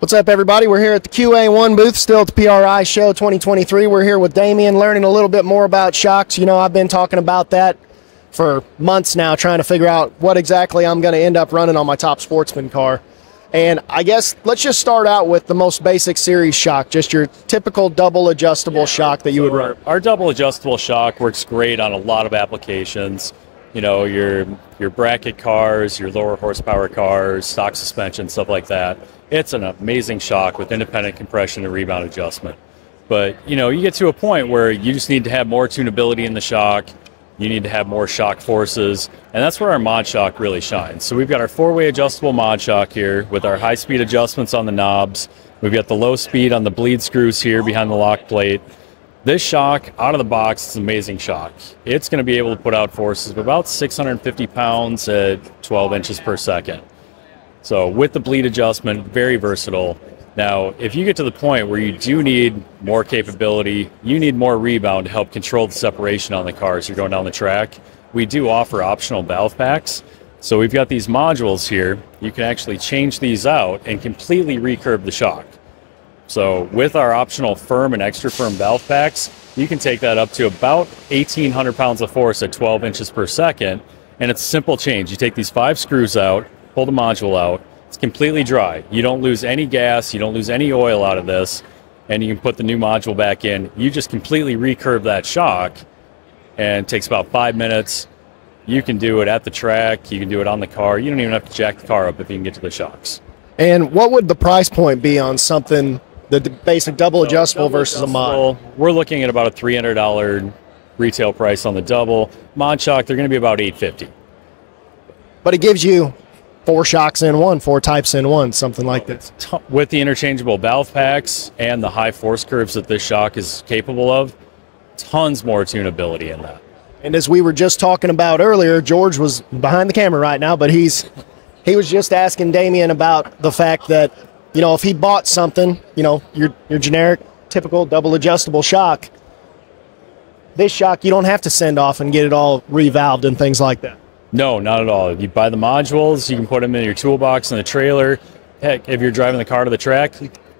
What's up, everybody? We're here at the QA1 booth, still at the PRI show 2023. We're here with Damian, learning a little bit more about shocks. You know, I've been talking about that for months now, trying to figure out what exactly I'm going to end up running on my top sportsman car. And I guess let's just start out with the most basic series shock, just your typical double adjustable shock that you would run. Our double adjustable shock works great on a lot of applications. You know, your bracket cars, your lower horsepower cars, stock suspension, stuff like that. It's an amazing shock with independent compression and rebound adjustment. But, you know, you get to a point where you just need to have more tunability in the shock. You need to have more shock forces, and that's where our mod shock really shines. So we've got our four-way adjustable mod shock here with our high-speed adjustments on the knobs. We've got the low speed on the bleed screws here behind the lock plate. This shock, out of the box, is an amazing shock. It's going to be able to put out forces of about 650 pounds at 12 inches per second. So with the bleed adjustment, very versatile. Now, if you get to the point where you do need more capability, you need more rebound to help control the separation on the car as you're going down the track, we do offer optional valve packs. So we've got these modules here. You can actually change these out and completely recurve the shock. So with our optional firm and extra firm valve packs, you can take that up to about 1,800 pounds of force at 12 inches per second. And it's a simple change. You take these 5 screws out, pull the module out. It's completely dry. You don't lose any gas, you don't lose any oil out of this, and you can put the new module back in. You just completely recurve that shock, and it takes about 5 minutes. You can do it at the track, you can do it on the car. You don't even have to jack the car up if you can get to the shocks. And what would the price point be on something, the basic double adjustable versus a mod? We're looking at about a $300 retail price on the double. Mod shock, they're going to be about $850. But it gives you 4 shocks in one, 4 types in one, something like this. With the interchangeable valve packs and the high force curves that this shock is capable of, tons more tunability in that. And as we were just talking about earlier, George was behind the camera right now, but he was just asking Damian about the fact that, you know, if he bought something, you know, your generic, typical double adjustable shock, this shock you don't have to send off and get it all revalved and things like that. No, not at all. You buy the modules, you can put them in your toolbox in the trailer. Heck, if you're driving the car to the track,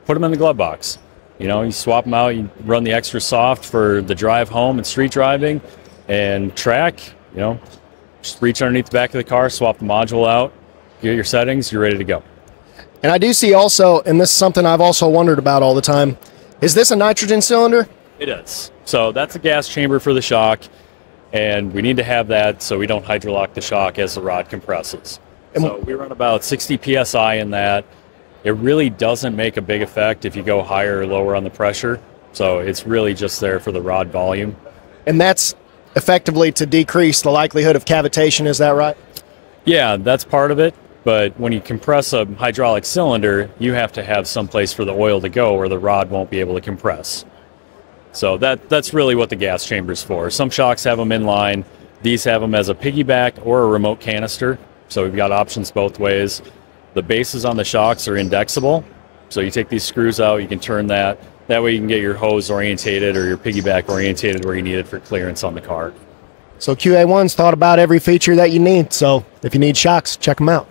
put them in the glove box. You know, you swap them out, you run the extra soft for the drive home and street driving, and track, you know, just reach underneath the back of the car, swap the module out, get your settings, you're ready to go. And I do see also, and this is something I've also wondered about all the time, is this a nitrogen cylinder? It is. So that's a gas chamber for the shock. And we need to have that so we don't hydrolock the shock as the rod compresses. So we run about 60 PSI in that. It really doesn't make a big effect if you go higher or lower on the pressure. So it's really just there for the rod volume. And that's effectively to decrease the likelihood of cavitation, is that right? Yeah, that's part of it. But when you compress a hydraulic cylinder, you have to have some place for the oil to go or the rod won't be able to compress. So that's really what the gas chamber's for. Some shocks have them in line. These have them as a piggyback or a remote canister. So we've got options both ways. The bases on the shocks are indexable. So you take these screws out, you can turn that. That way you can get your hose orientated or your piggyback orientated where you need it for clearance on the car. So QA1's thought about every feature that you need. So if you need shocks, check them out.